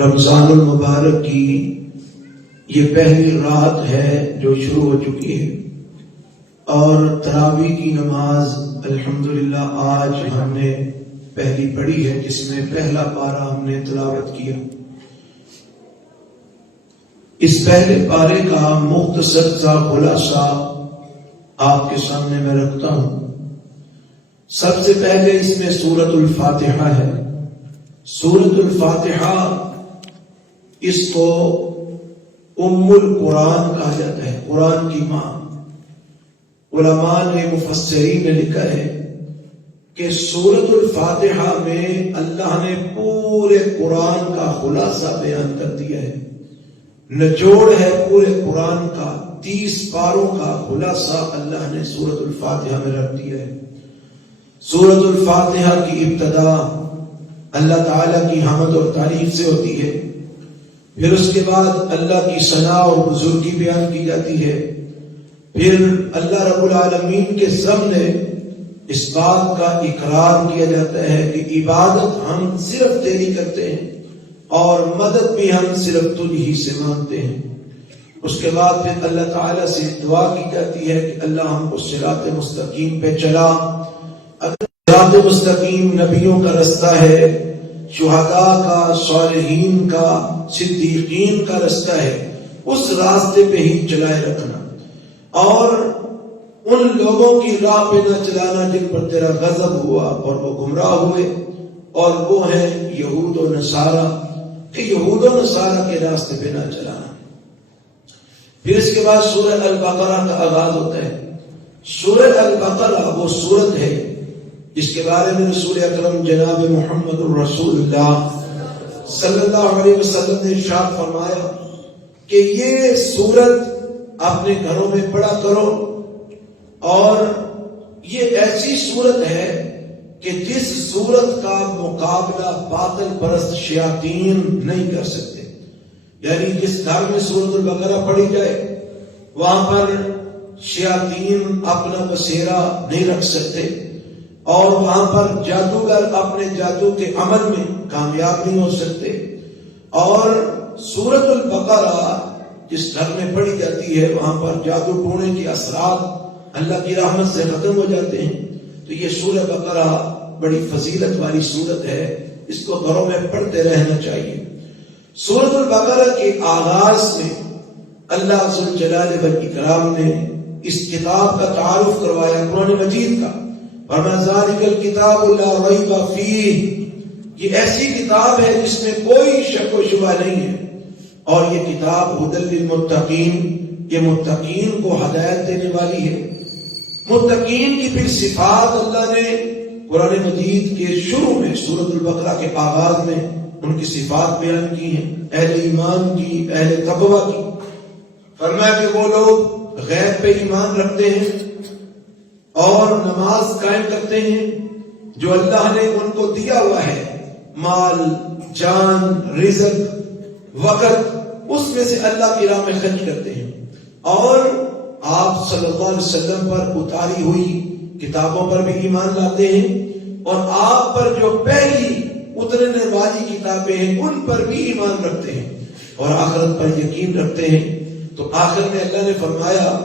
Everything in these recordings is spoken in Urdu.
رمضان المبارک کی یہ پہلی رات ہے جو شروع ہو چکی ہے، اور تراویح کی نماز الحمدللہ آج ہم نے پہلی پڑھی ہے، جس میں پہلا پارہ ہم نے تلاوت کیا۔ اس پہلے پارے کا مختصر سا خلاصہ آپ کے سامنے میں رکھتا ہوں۔ سب سے پہلے اس میں سورۃ الفاتحہ ہے۔ سورۃ الفاتحہ اس کو ام القرآن کہا جاتا ہے، قرآن کی ماں۔ علماء نے، مفسرین نے لکھا ہے کہ سورۃ الفاتحہ میں اللہ نے پورے قرآن کا خلاصہ بیان کر دیا ہے، نچوڑ ہے پورے قرآن کا، 30 پاروں کا خلاصہ اللہ نے سورۃ الفاتحہ میں رکھ دیا ہے۔ سورۃ الفاتحہ کی ابتدا اللہ تعالیٰ کی حمد اور تعریف سے ہوتی ہے، پھر اس کے بعد اللہ کی ثنا اور بزرگی بیان کی جاتی ہے، پھر اللہ رب العالمین کے سامنے اس بات کا اقرار کیا جاتا ہے کہ عبادت ہم صرف تیری کرتے ہیں اور مدد بھی ہم صرف تجھ ہی سے مانگتے ہیں۔ اس کے بعد پھر اللہ تعالیٰ سے دعا کی جاتی ہے کہ اللہ ہم کو صراط مستقیم پہ چلا۔ اگر صراط مستقیم نبیوں کا رستہ ہے، شہداء کا، صالحین کا، صدیقین کا رستہ ہے، اس راستے پہ ہی چلائے رکھنا، اور ان لوگوں کی راہ پہ نہ چلانا جن پر تیرا غضب ہوا اور وہ گمراہ ہوئے، اور وہ ہیں یہود و نصارہ، کہ یہود و نصارہ کے راستے پہ نہ چلانا۔ پھر اس کے بعد سورہ البقرہ کا آغاز ہوتا ہے۔ سورہ البقرہ وہ سورت ہے جس کے بارے میں رسول اکرم جناب محمد الرسول اللہ صلی اللہ علیہ وسلم نے ارشاد فرمایا کہ یہ سورت اپنے گھروں میں پڑھا کرو، اور یہ ایسی سورت ہے کہ جس سورت کا مقابلہ باطل پرست شیاطین نہیں کر سکتے۔ یعنی جس گھر میں سورۃ البقرہ پڑھی جائے وہاں پر شیاطین اپنا بسیرا نہیں رکھ سکتے، اور وہاں پر جادوگر اپنے جادو کے عمل میں کامیاب نہیں ہو سکتے۔ اور سورۃ البقرہ جس گھر میں پڑھی جاتی ہے وہاں پر جادو ٹونے کے اثرات اللہ کی رحمت سے ختم ہو جاتے ہیں۔ تو یہ سورہ بقرہ بڑی فضیلت والی سورت ہے، اس کو گھروں میں پڑھتے رہنا چاہیے۔ سورۃ البقرہ کے آغاز میں اللہ ذوالجلال والاکرام نے اس کتاب کا تعارف کروایا، قرآن مجید کا۔ فرمایا ذالک الکتاب لا ریب فیہ، یہ ایسی کتاب ہے جس میں کوئی شک و شبہ نہیں ہے، اور یہ کتاب ھدی للمتقین، یہ متقین کو ہدایت دینے والی ہے۔ متقین کی پھر صفات اللہ نے قرآن مجید کے شروع میں سورۃ البقرہ کے آغاز میں ان کی صفات بیان کی ہیں، اہل ایمان کی، اہل تقوی کی۔ فرمایا کہ وہ لوگ غیب پہ ایمان رکھتے ہیں اور نماز قائم کرتے ہیں، جو اللہ نے ان کو دیا ہوا ہے مال، جان، رزق، وقت، اس میں سے اللہ کی راہ میں خرچ کرتے ہیں، اور آپ صلی اللہ علیہ وسلم پر اتاری ہوئی کتابوں پر بھی ایمان لاتے ہیں، اور آپ پر جو پہلی اترنے والی کتابیں ہیں ان پر بھی ایمان رکھتے ہیں، اور آخرت پر یقین رکھتے ہیں۔ تو آخر میں اللہ نے فرمایا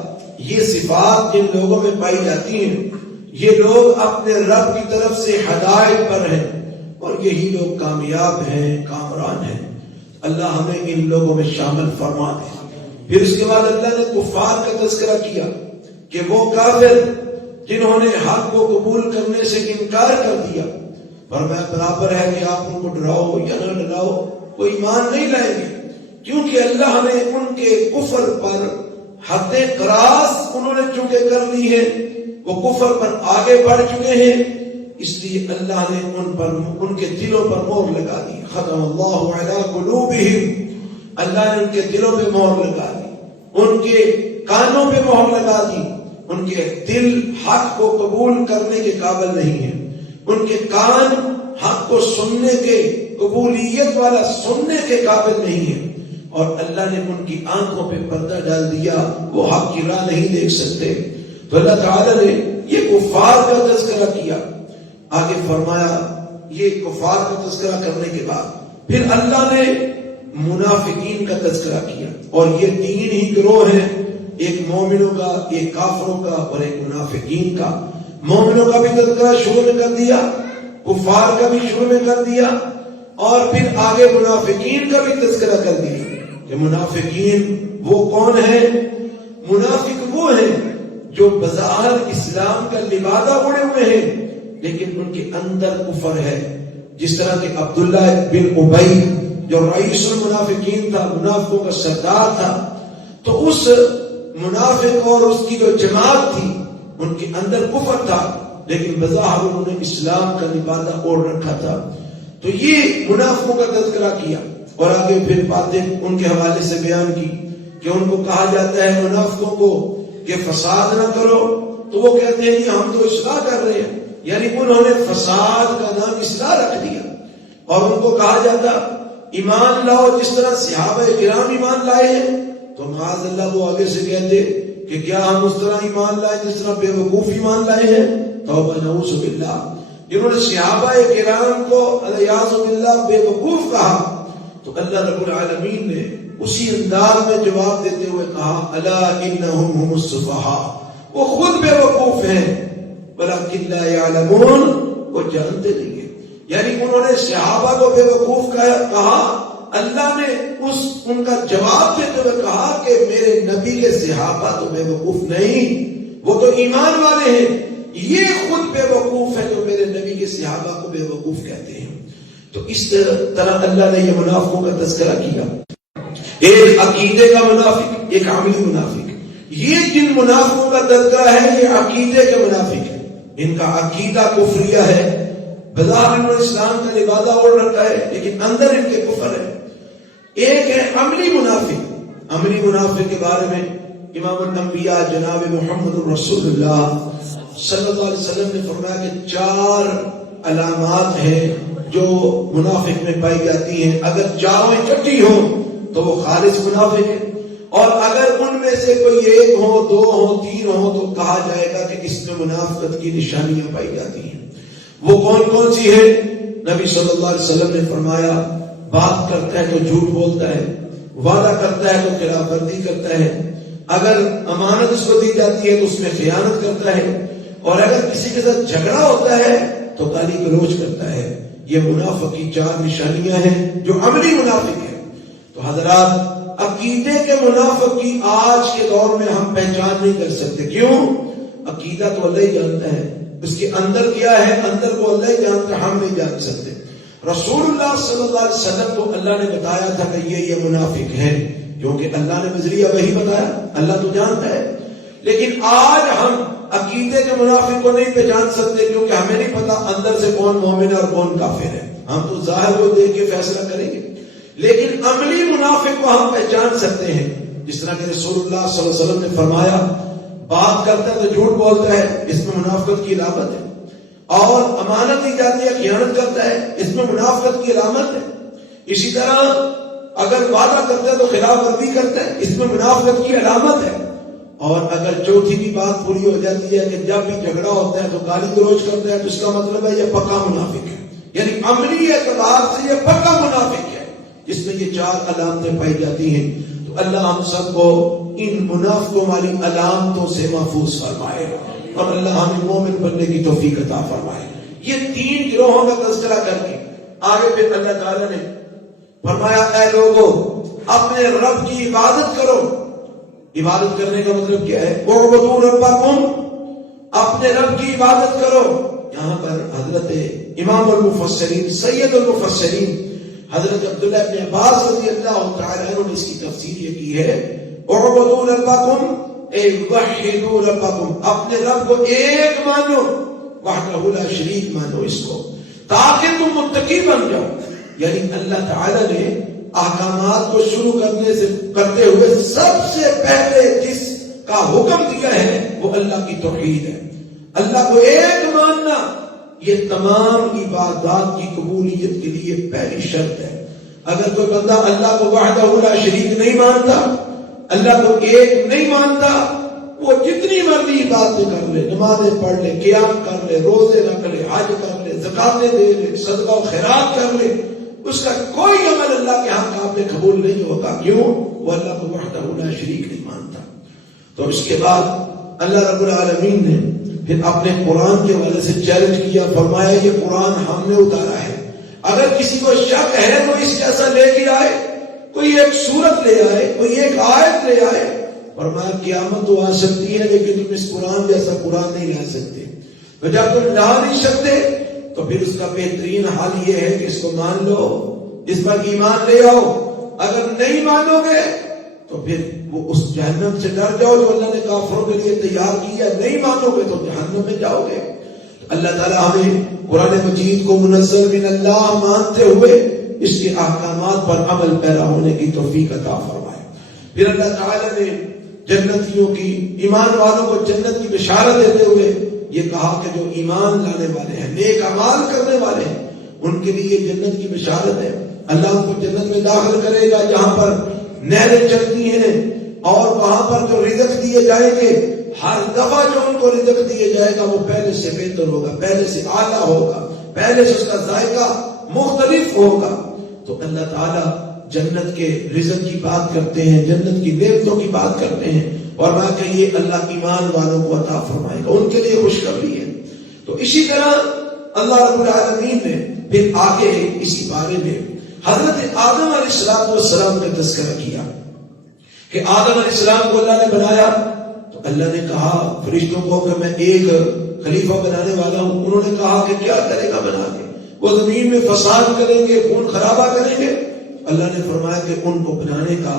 یہ صفات جن لوگوں میں پائی جاتی ہیں یہ لوگ اپنے رب کی طرف سے ہدایت پر ہیں، اور یہی لوگ کامیاب ہیں، کامران ہیں۔ اللہ ہمیں ان لوگوں میں شامل فرما دے۔ پھر اس کے بعد اللہ نے کفار کا تذکرہ کیا کہ وہ کافر جنہوں نے حق کو قبول کرنے سے انکار کر دیا، فرمایا برابر ہے کہ آپ ان کو ڈراؤ یا نہ ڈراؤ، وہ ایمان نہیں لائیں گے، کیونکہ اللہ نے ان کے کفر پر حد قراص انہوں نے چونکہ کر لی ہے، وہ کفر پر آگے بڑھ چکے ہیں، اس لیے اللہ نے ان کے دلوں پر مہر لگا دی۔ ختم اللہ علی قلوبہم، اللہ نے ان کے دلوں پہ مہر لگا دی، ان کے کانوں پہ مہر لگا دی، ان کے دل حق کو قبول کرنے کے قابل نہیں ہیں، ان کے کان حق کو سننے کے، قبولیت والا سننے کے قابل نہیں ہیں، اور اللہ نے ان کی آنکھوں پہ پردہ ڈال دیا، وہ حق کی راہ نہیں دیکھ سکتے۔ تو اللہ تعالیٰ نے یہ کفار کا تذکرہ کیا۔ آگے فرمایا یہ کفار کا تذکرہ کرنے کے بعد پھر اللہ نے منافقین کا تذکرہ کیا، اور یہ تین ہی گروہ ہیں، ایک مومنوں کا، ایک کافروں کا اور ایک منافقین کا۔ مومنوں کا بھی تذکرہ شروع میں کر دیا، کفار کا بھی شروع میں کر دیا، اور پھر آگے منافقین کا بھی تذکرہ کر دیا کہ منافقین وہ کون ہیں؟ منافق وہ ہیں جو بظاہر اسلام کا لبادہ اڑے ہوئے ہیں لیکن ان کے اندر کفر ہے، جس طرح کہ عبداللہ بن ابی جو رئیس المنافقین تھا، منافقوں کا سردار تھا، تو اس منافق اور اس کی جو جماعت تھی ان کے اندر کفر تھا لیکن بظاہر انہوں نے اسلام کا لبادہ اوڑھ رکھا تھا۔ تو یہ منافقوں کا تذکرہ کیا، اور آگے پھر باتیں ان کے حوالے سے بیان کی کہ ان کو کہا جاتا ہے منافقوں کو کہ فساد نہ کرو، تو وہ کہتے ہیں کہ ہم تو اصلاح کر رہے ہیں، یعنی انہوں نے فساد کا نام اصلاح رکھ دیا۔ اور ان کو کہا جاتا ایمان لاؤ جس طرح صحابہ کرام ایمان لائے ہیں، تو معاذ اللہ وہ آگے سے کہتے کہ کیا ہم اس طرح ایمان لائے جس طرح بے وقوف ایمان لائے ہیں؟ توبہ نعوذ باللہ۔ جنہوں نے صحابہ کرام کو الیاذ باللہ بے وقوف کہا تو اللہ رب العالمین نے اسی انداز میں جواب دیتے ہوئے کہا الا انہم هم السفہاء، وہ خود بے وقوف ہیں ولکن لا یعلمون، وہ جانتے نہیں ہیں۔ یعنی انہوں نے صحابہ کو بے وقوف کہا، اللہ نے ان کا جواب دیتے ہوئے کہا کہ میرے نبی کے صحابہ تو بے وقوف نہیں، وہ تو ایمان والے ہیں، یہ خود بے وقوف ہے جو میرے نبی کے صحابہ کو بے وقوف کہتے ہیں۔ تو اس طرح اللہ نے یہ منافقوں کا تذکرہ کیا، ایک عقیدے کا منافق، ایک عملی منافق۔ یہ جن منافقوں کا تذکرہ ہے یہ عقیدے کے منافق ہیں، ان کا عقیدہ کفریہ ہے، بظاہر انہوں نے اسلام کا لبادہ اوڑھ رکھا ہے لیکن اندر ان کے کفر ہے۔ ایک ہے عملی منافق۔ عملی منافق کے بارے میں امام الانبیاء جناب محمد رسول اللہ صلی اللہ علیہ وسلم نے فرمایا کہ 4 علامات ہیں جو منافق میں پائی جاتی ہیں، اگر چاروں اکٹھی ہوں تو وہ خالص منافق ہے، اور اگر ان میں سے کوئی ایک ہو، 2 ہو، 3 ہو تو کہا جائے گا کہ اس میں منافقت کی نشانیاں پائی جاتی ہیں۔ وہ کون کون سی ہے؟ نبی صلی اللہ علیہ وسلم نے فرمایا بات کرتا ہے تو جھوٹ بولتا ہے، وعدہ کرتا ہے تو خلاف ورزی کرتا ہے، اگر امانت اس کو دی جاتی ہے تو اس میں خیانت کرتا ہے، اور اگر کسی کے ساتھ جھگڑا ہوتا ہے تو گالی گلوچ کرتا ہے۔ یہ منافق کی 4 نشانیاں ہیں جو عملی منافق ہے۔ تو حضرات عقیدے کے منافق کی آج کے دور میں ہم پہچان نہیں کر سکتے، کیوں؟ عقیدہ تو اللہ ہی جانتا ہے، اس کے اندر کیا ہے اندر کو اللہ ہی جانتا ہے، ہم نہیں جان سکتے۔ رسول اللہ صلی اللہ علیہ وسلم کو اللہ نے بتایا تھا کہ یہ منافق ہے، کیونکہ اللہ نے بذریعہ وحی بتایا، اللہ تو جانتا ہے۔ لیکن آج ہم عقیدے کے منافق کو نہیں پہچان سکتے کیونکہ ہمیں نہیں پتا اندر سے کون مومن ہے اور کون کافر ہے، ہم تو ظاہر کو دیکھ کے فیصلہ کریں گے، لیکن عملی منافق کو ہم پہچان سکتے ہیں۔ جس طرح کہ رسول اللہ صلی اللہ علیہ وسلم نے فرمایا بات کرتا ہے تو جھوٹ بولتا ہے، اس میں منافقت کی علامت ہے، اور امانت دی جاتی ہے خیانت کرتا ہے، اس میں منافقت کی علامت ہے۔ اسی طرح اگر وعدہ کرتا ہے تو خلاف ورزی کرتا ہے، اس میں منافقت کی علامت ہے۔ اور اگر چوتھی بھی بات پوری ہو جاتی ہے کہ جب بھی جھگڑا ہوتا ہے تو گالی گلوچ کرتا ہے، تو اس کا مطلب ہے یہ پکا منافق ہے، یعنی عملی اعتبار سے یہ پکا منافق ہے، جس میں یہ 4 علامتیں پائی جاتی ہیں۔ تو اللہ ہم سب کو ان منافقوں والی علامتوں سے محفوظ فرمائے، اور اللہ ہمیں مومن بننے کی توفیق عطا فرمائے۔ یہ 3 گروہوں کا تذکرہ کر کے آگے پھر اللہ تعالیٰ نے فرمایا اے لوگو اپنے رب کی عبادت کرو۔ عبادت کرنے کا مطلب کیا ہے؟ اعبدوا ربکم، اپنے رب کی عبادت کرو۔ یہاں پر حضرت امام المفسرین سید المفسرین حضرت عبداللہ ابن عباس رضی اللہ تعالی عنہ نے اس کی تفسیر یہ کی ہے، اعبدوا ربکم اے وحدوا ربکم، اپنے رب کو ایک مانو، وحدہ لا شریک مانو اس کو، تاکہ تم متقی بن جاؤ۔ یعنی اللہ تعالی نے احکامات کو شروع کرتے ہوئے سب سے پہلے جس کا حکم دیا ہے وہ اللہ کی توحید ہے، اللہ کو ایک ماننا۔ یہ تمام عبادات کی قبولیت کے لیے پہلی شرط ہے۔ اگر کوئی بندہ اللہ کو وحدہ لا شریک نہیں مانتا، اللہ کو ایک نہیں مانتا، وہ جتنی مرضی عبادتیں کر لے، نمازیں پڑھ لے، قیام کر لے، روزے رکھ لے، حج کر لے، زکاتیں دے لے، صدقہ و خیرات کر لے، اس کا کوئی عمل اللہ کے ہاں قابل قبول نہیں ہوگا. کیوں؟ وہ اللہ کو وحدہ لا شریک نہیں مانتا. تو اس کے بعد اللہ رب العالمین نے پھر اپنے قرآن کے حوالے سے چیلنج کیا. فرمایا یہ قرآن ہم نے اتارا ہے, اگر کسی کو شک ہے تو اس جیسا لے کے آئے, کوئی ایک سورت لے آئے, کوئی ایک آیت لے آئے. فرمایا قیامت تو آ سکتی ہے لیکن تم اس قرآن جیسا قرآن نہیں لا سکتے. تو جب تم لا نہیں سکتے تو پھر اس کا بہترین حال یہ ہے کہ اس کو مان لو, اس پر ایمان لے آؤ. اگر نہیں مانو گے تو پھر وہ اس جہنم سے ڈر جاؤ جو اللہ نے کافروں کے لیے تیار کی ہے. نہیں مانو گے تو جہنم میں جاؤ گے. اللہ تعالیٰ ہمیں قرآن مجید کو منزل من اللہ مانتے ہوئے اس کے احکامات پر عمل پیرا ہونے کی توفیق عطا فرمائے. پھر اللہ تعالیٰ نے جنتیوں کی, ایمان والوں کو جنت کی بشارت دیتے ہوئے یہ کہا کہ جو ایمان لانے والے ہیں, نیک اعمال کرنے والے ہیں, ان کے لیے جنت کی بشارت ہے. اللہ ان کو جنت میں داخل کرے گا جہاں پر نہریں چلتی ہیں, اور وہاں پر جو رزق دیے جائیں گے, ہر دفعہ جو ان کو رزق دیے جائے گا وہ پہلے سے بہتر ہوگا, پہلے سے اعلیٰ ہوگا, پہلے سے اس کا ذائقہ مختلف ہوگا. تو اللہ تعالیٰ جنت کے رزق کی بات کرتے ہیں, جنت کی نعمتوں کی بات کرتے ہیں, اور کہ یہ اللہ ایمان والوں کو عطا فرمائے گا, ان کے لیے خوشخبری ہے. تو اسی طرح اللہ رب العالمین نے پھر آگے اسی بارے میں حضرت آدم علیہ السلام کا تذکرہ کیا کہ آدم علیہ السلام کو اللہ نے بنایا. تو اللہ نے کہا فرشتوں کو کہ میں ایک خلیفہ بنانے والا ہوں. انہوں نے کہا کہ کیا کرے گا بنا کے, وہ زمین میں فساد کریں گے, خون خرابہ کریں گے. اللہ نے فرمایا کہ ان کو بنانے کا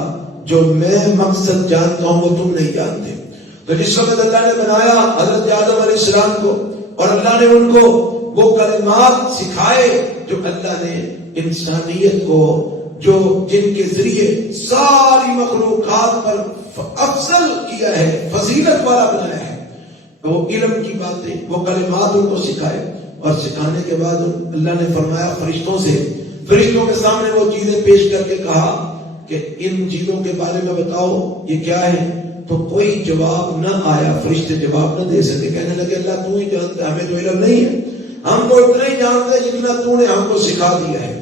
جو میں مقصد جانتا ہوں وہ تم نہیں جانتے. تو جس وقت اللہ نے بنایا حضرت آدم علیہ السلام کو, اور اللہ نے ان کو وہ کلمات سکھائے جو اللہ نے انسانیت کو, جو جن کے ذریعے ساری مخلوقات پر افضل کیا ہے, فضیلت والا بنایا ہے, وہ علم کی باتیں, وہ کلمات ان کو سکھائے. اور سکھانے کے بعد اللہ نے فرمایا فرشتوں کے سامنے وہ چیزیں پیش کر کے کہا کہ ان چیزوں کے بارے میں بتاؤ یہ کیا ہے. تو کوئی جواب نہ آیا, فرشتے جواب نہ دے سکے. کہنے لگے اللہ تو ہی جانتا, ہمیں تو علم نہیں ہے, ہم تو اتنا ہی جانتے جتنا تو نے ہم کو سکھا دیا ہے.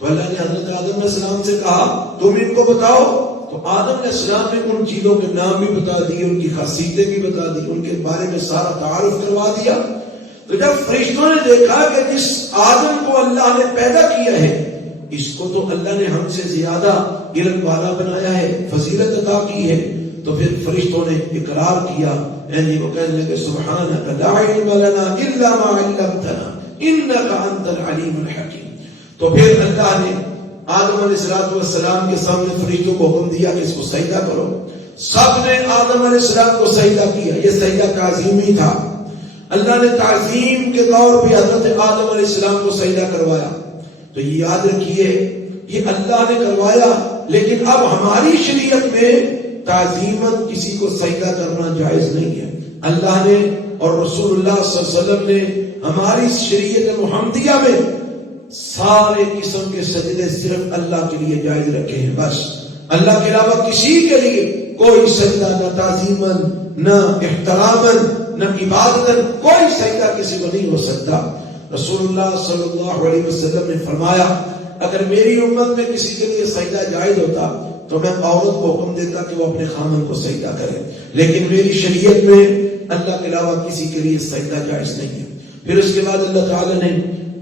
تو اللہ نے حضرت آدم علیہ السلام سے کہا تم ان کو بتاؤ. تو آدم علیہ السلام نے ان چیزوں کے نام بھی بتا دیے, ان کی خاصیتیں بھی بتا دی, ان کے بارے میں سارا تعارف کروا دیا. تو جب فرشتوں نے دیکھا کہ جس آدم کو اللہ نے پیدا کیا ہے اس کو تو اللہ نے ہم سے زیادہ علم والا بنایا ہے, فضیلت عطا کی ہے, تو پھر فرشتوں نے اقرار کیا, یعنی وہ کہنے لگے سبحانک لا علم لنا الا ما علمتنا انک انت العلیم الحکیم. تو پھر اللہ نے آدم علیہ السلام کے سامنے فرشتوں کو حکم دیا کہ اس کو سجدہ کرو. سب نے آدم علیہ السلام کو سجدہ کیا. یہ سجدہ تعظیمی تھا. اللہ نے تعظیم کے طور پہ حضرت آدم علیہ السلام کو سجدہ کروایا. تو یہ یاد رکھیے یہ اللہ نے کروایا, لیکن اب ہماری شریعت میں تعظیماً کسی کو سجدہ کرنا جائز نہیں ہے. اللہ نے اور رسول اللہ صلی اللہ علیہ وسلم نے ہماری شریعت محمدیہ میں سارے قسم کے سجدے صرف اللہ کے لیے جائز رکھے ہیں. بس اللہ کے علاوہ کسی کے لیے کوئی سجدہ نہ تعظیماً نہ احتراماً نہ عبادتاً کوئی سجدہ کسی کو نہیں ہو سکتا. رسول اللہ صلی اللہ علیہ وسلم نے فرمایا اگر میری امت میں کسی کے لیے سجدہ جائز ہوتا تو میں عورت کو حکم دیتا کہ وہ اپنے خامن کو سجدہ کرے, لیکن میری شریعت میں اللہ کے علاوہ کسی کے لیے سجدہ جائز نہیں ہے. پھر اس کے بعد اللہ تعالی نے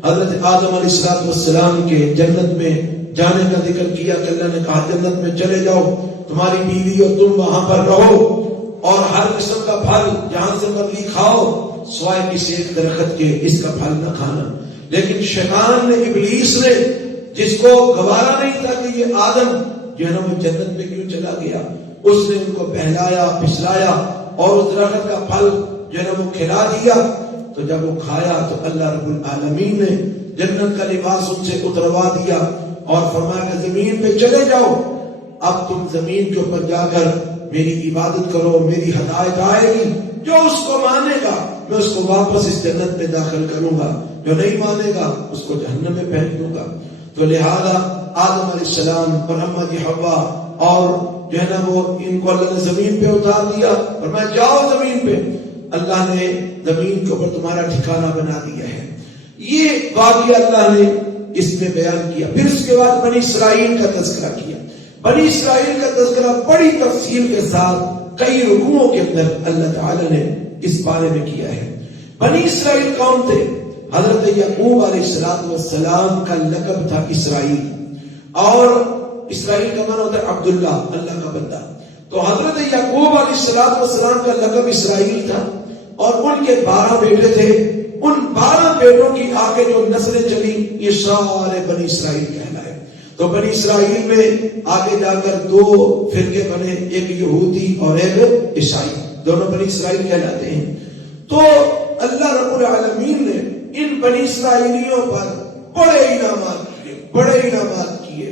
حضرت آدم علیہ السلام کے جنت میں جانے کا ذکر کیا کہ اللہ نے کہا جنت میں چلے جاؤ, تمہاری بیوی اور تم وہاں پر رہو, اور ہر قسم کا پھل جہاں سے مرضی کھاؤ سوائے کسی ایک درخت کے, اس کا پھل نہ کھانا. لیکن شیطان نے, ابلیس نے, جس کو گوارا نہیں تھا کہ یہ آدم جو ہے نا وہ جنت میں کیوں چلا گیا, اس نے ان کو بہلایا پھسلایا اور اس درخت کا پھل جو ہے نا وہ کھلا دیا. تو جب وہ کھایا تو اللہ رب العالمین نے جنت کا لباس ان سے اتروا دیا اور فرمایا کہ زمین پہ چلے جاؤ, اب تم زمین کے اوپر جا کر میری عبادت کرو, میری ہدایت آئے گی, جو اس کو مانے گا میں اس کو واپس اس جنت میں داخل کروں گا, جو نہیں مانے گا اس کو جہنم میں پھینک دوں گا. تو لہذا آدم علیہ السلام اور اماں کی حوا اور جو ہے نا وہ ان کو اللہ نے زمین پہ اتار دیا اور میں جاؤ زمین پہ, اللہ نے زمین کے اوپر تمہارا ٹھکانہ بنا دیا ہے. یہ واقعہ اللہ نے اس میں بیان کیا. پھر اس کے بعد بنی اسرائیل کا تذکرہ کیا. بنی اسرائیل کا تذکرہ بڑی تفصیل کے ساتھ کئی رکوعوں کے اندر اللہ تعالی نے اس بارے میں کیا ہے. بنی اسرائیل کون تھے؟ حضرت یعقوب علیہ السلام کا لقب تھا اسرائیل، اور اسرائیل کا معنی ہوتا ہے عبداللہ، اللہ کا بندہ. تو حضرت یعقوب علیہ السلام کا لقب اسرائیل تھا، اور ان کے 12 بیٹے تھے. ان 12 بیٹوں کی آگے جو نسلیں چلی یہ سارے بنی اسرائیل کہلائے. تو بنی اسرائیل میں آگے جا کر 2 فرقے بنے، ایک یہودی اور ایک عیسائی، دونوں بنی اسرائیل کہلاتے ہیں. تو اللہ رب العالمین نے ان بنی اسرائیلیوں پر بڑے انعامات کیے،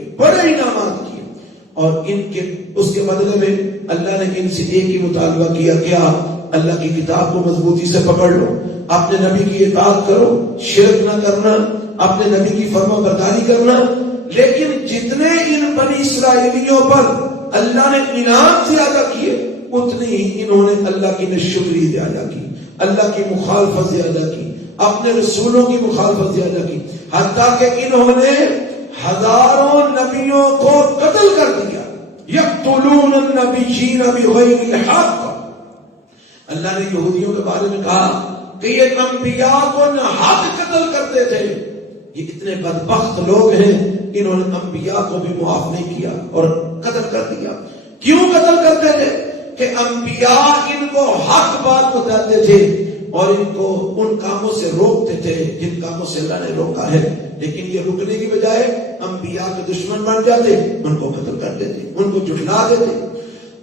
اور ان کے اس کے بدلے میں اللہ نے ان سے ایک ہی مطالبہ کیا، کیا اللہ کی کتاب کو مضبوطی سے پکڑ لو، اپنے نبی کی اطاعت کرو، شرک نہ کرنا، اپنے نبی کی فرما برداری کرنا. لیکن جتنے ان بنی اسرائیلیوں پر اللہ نے انعام زیادہ کیے، اتنی ہی انہوں نے اللہ کی ناشکری زیادہ کی، اللہ کی مخالفت زیادہ کی، اپنے رسولوں کی مخالفت زیادہ کی، حتیٰ کہ انہوں نے ہزاروں نبیوں کو قتل کر دیا. یقتلون النبیین بغیر الحق. اللہ نے یہودیوں کے بارے میں کہا کہ یہ انبیاء کو ناحق قتل کرتے تھے. یہ اتنے بدبخت لوگ ہیں، انہوں نے انبیاء کو بھی معاف نہیں کیا اور قتل کر دیا. کیوں قتل کرتے تھے؟ کہ انبیاء ان کو حق بات بتاتے تھے اور ان کو ان کاموں سے روکتے تھے جن کاموں سے اللہ نے روکا ہے. لیکن یہ رکنے کی بجائے انبیاء کے دشمن بن جاتے، ان کو قتل کر دیتے، ان کو جھٹلا دیتے.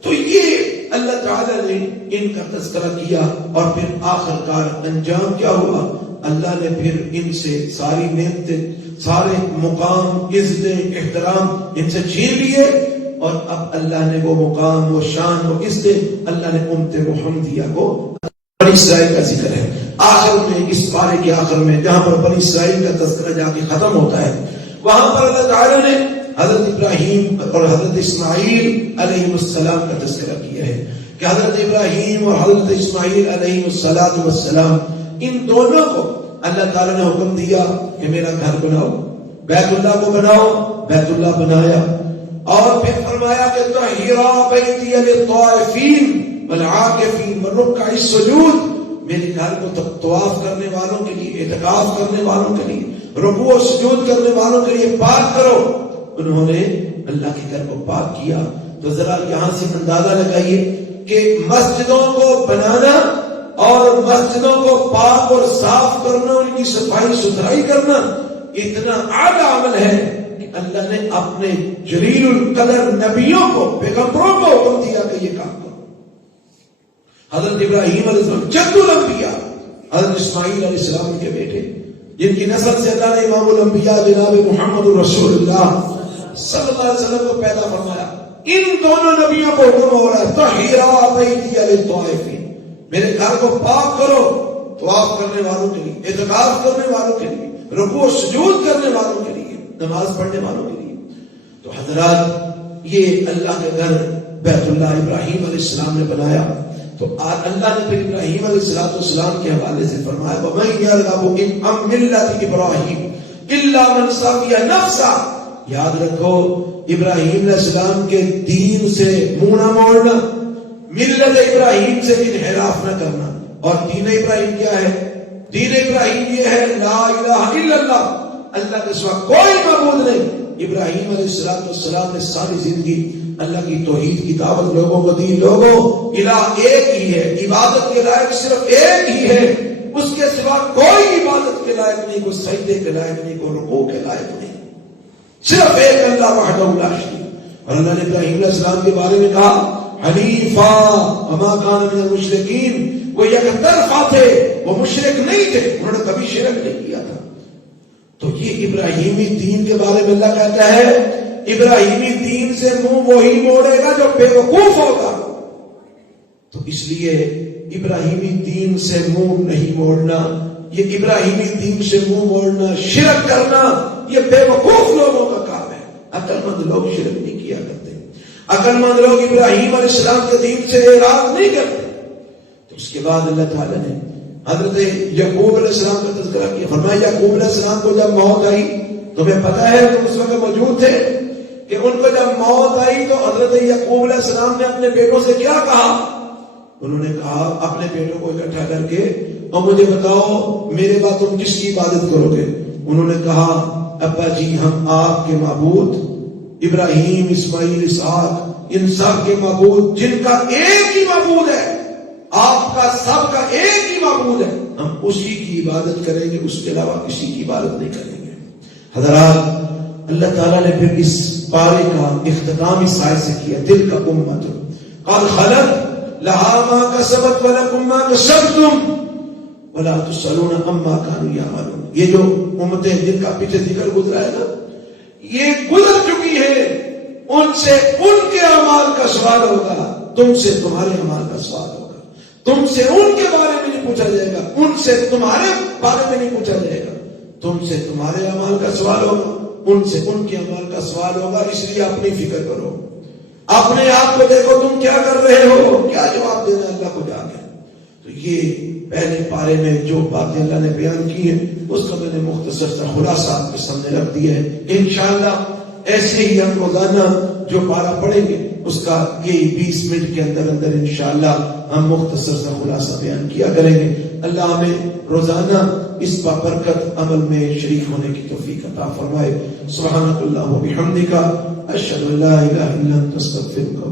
تو یہ اللہ تعالی نے ان کا تذکرہ کیا، اور پھر آخر کار انجام کیا ہوا؟ اللہ نے پھر ان سے ساری نعمتیں، سارے مقام، عزتیں، احترام ان سے چھین لیے، اور اب اللہ نے وہ مقام، وہ شان، وہ عزتیں اللہ نے امت محمدیہ کو. بنی اسرائیل کا ذکر ہے آخر میں، اس پارے کے آخر میں جہاں پر بنی اسرائیل کا تذکرہ جا کے ختم ہوتا ہے، وہاں پر اللہ تعالی نے حضرت ابراہیم اور حضرت اسماعیل علیہ السلام کا تذکرہ کیا ہے کہ حضرت ابراہیم اور حضرت اسماعیل علیہ السلام ان دونوں کو اللہ تعالی نے حکم دیا کہ میرا گھر بناؤ، بیت اللہ کو بناؤ. بیت اللہ بنایا، اور پھر فرمایا کہ طہرا بیتی للطائفین والعاکفین والرکع السجود. میرے گھر کو طواف کرنے والوں کے لیے، اعتکاف کرنے والوں کے لیے، رکوع و سجود کرنے والوں کے لیے پاک کرو. انہوں نے اللہ کے گھر کو پاک کیا. تو ذرا یہاں سے اندازہ لگائیے کہ مسجدوں کو بنانا اور مسجدوں کو پاک اور صاف کرنا، ان کی صفائی ستھرائی کرنا اتنا اعلیٰ عمل ہے کہ اللہ نے اپنے جلیل القدر نبیوں کو، پیغمبروں کو حکم دیا کہ یہ کام کرو. حضرت ابراہیم علیہ السلام جد الانبیاء، حضرت اسماعیل علیہ السلام کے بیٹے، جن کی نسل سے اللہ نے امام الانبیاء جناب محمد رسول اللہ صلی اللہ علیہ وسلم کو پیدا فرمایا. ان دونوں نبیوں کو حکم ہو رہا ہے طہرا بیتی للطائفین، میرے گھر کو پاک کرو، طواف کرنے والوں کے لیے، اعتکاف کرنے والوں کے لیے، رکوع و سجود کرنے والوں کے لیے، نماز پڑھنے والوں کے لیے. تو حضرات یہ اللہ کے گھر بیت اللہ ابراہیم علیہ السلام نے بنایا. تو اللہ نے پھر ابراہیم علیہ السلام کے حوالے سے فرمایا وَمَن يَرْغَبُ عَن مِلَّةِ إِبْرَاهِيمَ إِلَّا مَنْ سَفِيَ نَفْسَهُ. یاد رکھو ابراہیم علیہ السلام کے دین سے منہ نہ موڑنا، ملت ابراہیم سے انحراف نہ کرنا. اور دین ابراہیم کیا ہے؟ دین ابراہیم یہ ہے لا الہ الا اللہ، اللہ کے سوا کوئی معبود نہیں. ابراہیم علیہ السلام نے ساری زندگی اللہ کی توحید کی دعوت لوگوں کو دی. لوگوں الہ ایک ہی ہے، عبادت کے لائق صرف ایک ہی ہے، اس کے سوا کوئی عبادت کے لائق نہیں، کوئی سجدے کے لائق نہیں، کوئی رکوع کے لائق نہیں، صرف ایک اللہ وحدہ لا شریک. اور اللہ نے ابراہیم علیہ السلام کے بارے میں کہا حنیفا وما کان من المشرکین، وہ یک طرفہ تھے، وہ مشرک نہیں تھے، انہوں نے کبھی شرک نہیں کیا تھا. تو یہ ابراہیمی دین کے بارے میں اللہ کہتا ہے ابراہیمی دین سے منہ وہی موڑے گا جو بے وقوف ہوگا. تو اس لیے ابراہیمی دین سے منہ نہیں موڑنا، یہ ابراہیمی دین سے منہ موڑنا، شرک کرنا، یہ بے وقوف لوگوں کا کام ہے. عقل مند لوگ شرک نہیں کیا کرتے، عقل مند لوگ ابراہیم علیہ السلام کے دین سے اعراض نہیں کرتے. تو اس کے بعد اللہ تعالیٰ نے حضرت یعقوب علیہ السلام کا تذکرہ کیا. فرمایا یعقوب علیہ السلام کو جب موت آئی تمہیں پتا ہے تم اس وقت موجود تھے کہ ان کو جب موت آئی تو حضرت یعقوب علیہ السلام نے اپنے بیٹوں سے کیا کہا؟ انہوں نے کہا اپنے بیٹوں کو اکٹھا کر کے اور مجھے بتاؤ میرے بعد تم کس کی عبادت کرو گے؟ انہوں نے کہا ابا جی ہم آپ کے معبود ابراہیم اسماعیل اسحاق ان سب کے معبود جن کا ایک ہی معبود ہے، آپ کا سب کا ایک ہی معبود ہے، ہم اسی کی عبادت کریں گے، اس کے علاوہ کسی کی عبادت نہیں کریں گے۔ حضرات اللہ تعالیٰ نے پھر اس پارے کا اختتام اس آیت سے کیا، دل کا امت قد خلت لہا ما کسبت ولکم ما کسبتم ولا تسألون عما كانوا يعملون۔ یہ جو امتیں جن کا پیچھے ذکر گزرا ہے نا، یہ گزر چکی ہے، ان سے ان کے اعمال کا سوال ہوگا، تم سے تمہارے اعمال کا سوال ہوگا، تم سے ان کے بارے میں نہیں پوچھا جائے گا، ان سے تمہارے بارے میں نہیں پوچھا جائے گا، تم سے تمہارے اعمال کا سوال ہوگا، ان سے ان کے اعمال کا سوال ہوگا۔ اس لیے اپنی فکر کرو، اپنے آپ کو دیکھو تم کیا کر رہے ہو، کیا جواب دینا اللہ کو جا کے۔ تو یہ پہلے پارے میں جو باتیں اللہ نے بیان کی ہیں اس کا میں نے مختصر سا خلاصہ آپ کے سامنے رکھ دیا ہے۔ انشاءاللہ ایسے ہی ہم روزانہ جو پارہ پڑھیں گے اس کا یہی 20 منٹ کے اندر اندر انشاءاللہ ہم مختصر سا خلاصہ بیان کیا کریں گے۔ اللہ ہمیں روزانہ اس بابرکت عمل میں شریک ہونے کی توفیق عطا فرمائے۔ سبحانک اللہم و بحمدک، اشہد ان لا الہ الا انت، استغفرک۔